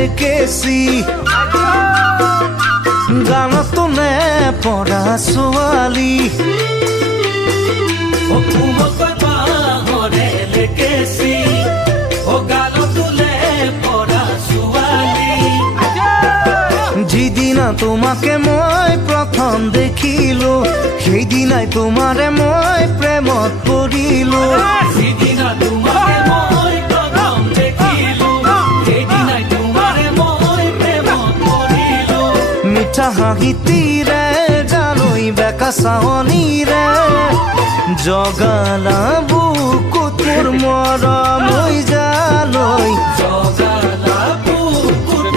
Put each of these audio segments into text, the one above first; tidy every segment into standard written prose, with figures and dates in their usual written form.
লেকেছি গানতো নে পৰা ছোৱালী কোমলকৈ পাহৰে লেকেছি গানতো নে পৰা ছোৱালী যিদিনা তোমাকে মই প্ৰথম দেখিলো সেইদিনাই তোমাৰে মই প্ৰেমত পৰিলো যিদিনা তোমাকে মই প্ৰথম দেখিলো সেইদিনাই তোমাৰে মই প্ৰেমত পৰিলো মিঠা হাঁহিতিৰে জানৈ বেকা চাৱনীৰে জগালা বুকুত মোৰ মৰম হৈ জানৈ জগালা বুকুত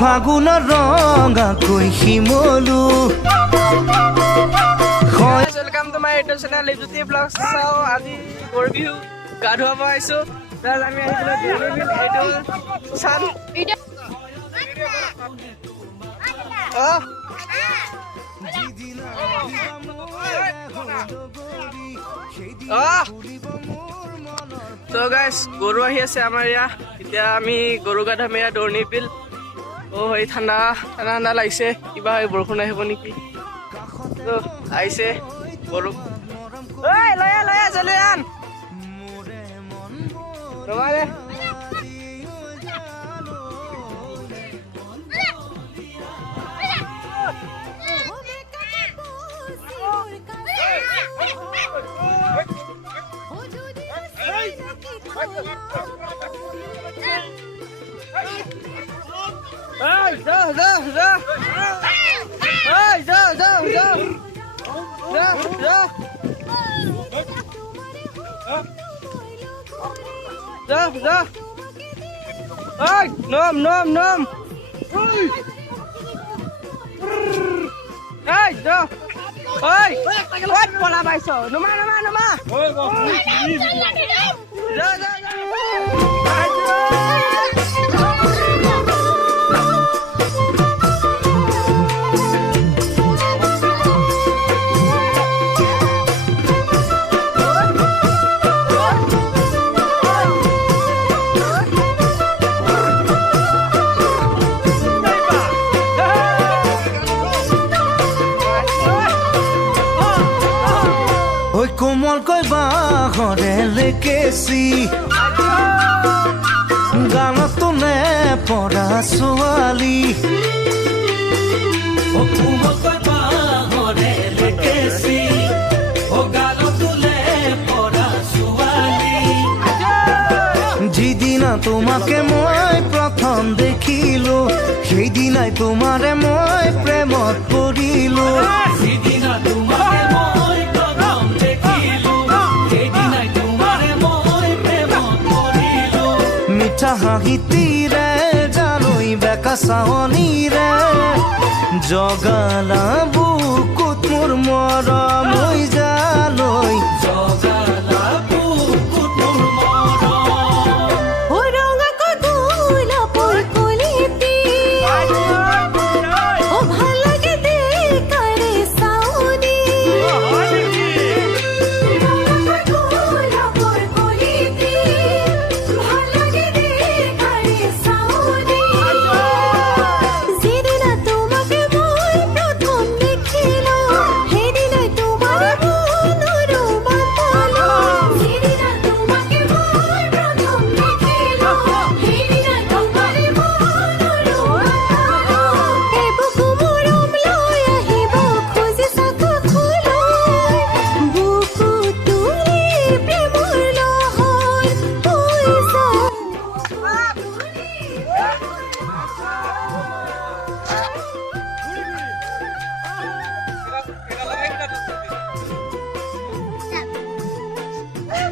ফাগুনৰ ৰঙাকৈ শিমলু welcome to my YouTube channel Lipjyoti blogs চাও আজি গৰু বিহু গা ধুৱাব আহিছো প্লাছ আমি আহিছিলো দেউলিবিল এইটো চান তো গাইস গৰু আহি আছে আমাৰ ইয়াত এতিয়া আমি গৰু গা ধুম ইয়াত দৌৰ্ণিবিল এই ঠাণ্ডা ঠাণ্ডা লাগিছে কিবা বৰষুণ আহিব নেকি তো আহিছে গৰু লয়া জলদি আন তোমাৰে Nom. Hey, what pola baiso? Nama. কোমলকৈ বাহৰে লেকেছি গানতো নে পৰা ছোৱালী কোমলকৈ পাহৰে লেকেছি গানতো নে পৰা ছোৱালী যিদিনা তোমাকে মই প্ৰথম দেখিলো সেইদিনাই তোমাৰে মই প্ৰেমত পৰিলো যিদিনা তোমাকে মই প্ৰথম দেখিলো সেইদিনাই তোমাৰে মই প্ৰেমত পৰিলো মিঠা হাঁহিতিৰে জানৈ বেকা চাৱনীৰে জগালা বুকুত মোৰ মৰম হৈ জানৈ জগালা বুকুত মোৰ মৰম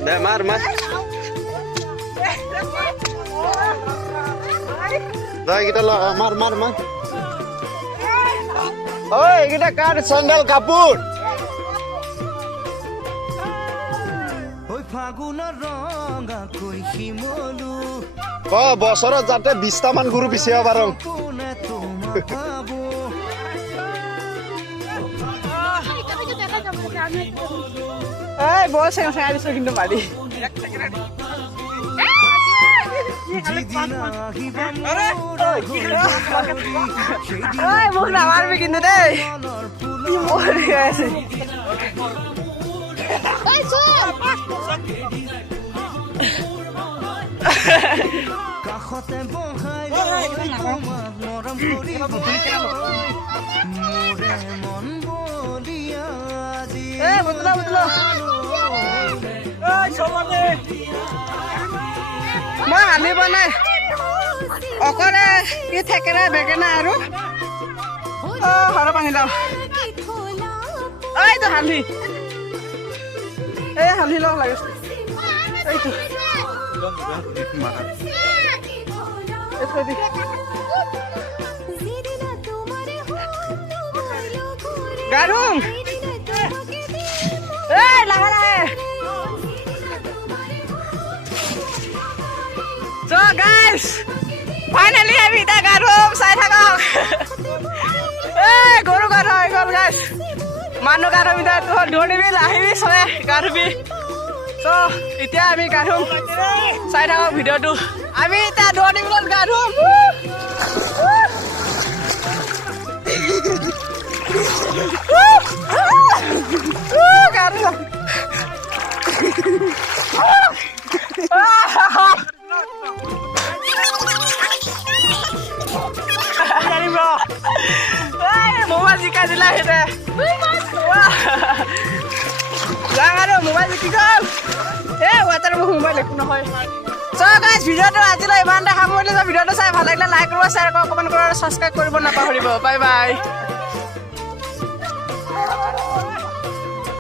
দে মাৰ মাৰ দে এইকেইটা মাৰ মাৰ মাৰ ঐ এইকেইটা কাৰ চেণ্ডেল কাপোৰ ফাগুনৰ ৰঙাকৈ শিমলু বছৰত যাতে 20টা মান গৰু পিচিব পাৰো কোনে তোমাক ভাবো বৰ চেঙা চেঙা দিছো কিন্তু মাৰি যিদিনা আহিবা মোক নামাৰিবি কিন্তু দেই কাষতে বহাই তোমাক মৰম কৰিব মোৰে মন বলিয়া আজি মই আনিব নাই অকলে ই থেকেৰা বেগেনা আৰু ঘৰৰ পানী লওঁ এইটো হালধি এই হালধি লওঁ লাগিছে এইটো গা ধুম এই লাহে লাহে So guys, finally আমি এটা গা ধুম চাই থাকক এই গৰু গা ধোৱা হৈ গ'ল guys মানুহ গা ধুম এতিয়া দৌৰিবি আহিবি চবে গা ধুবি চ' এতিয়া আমি গা ধুম চাই থাকক ভিডিঅ'টো আমি এতিয়া দৌৰিবলৈ গা ধুম গা ধুম মোবাইল জিকাই দিলা সেইতে মোবাইল জিকি গ'ল এই ৱাটাৰ মোক মোবাইল একো নহয় চ' গাইজ ভিডিঅ'টো আজিলৈ ইমানতে সামৰিলোঁ ভিডিঅ'টো চাই ভাল লাগিলে লাইক কৰিব শ্বেয়াৰ কৰিব কমেণ্ট কৰিব আৰু ছাবস্ক্ৰাইব কৰিব নাপাহৰিব বাই বাই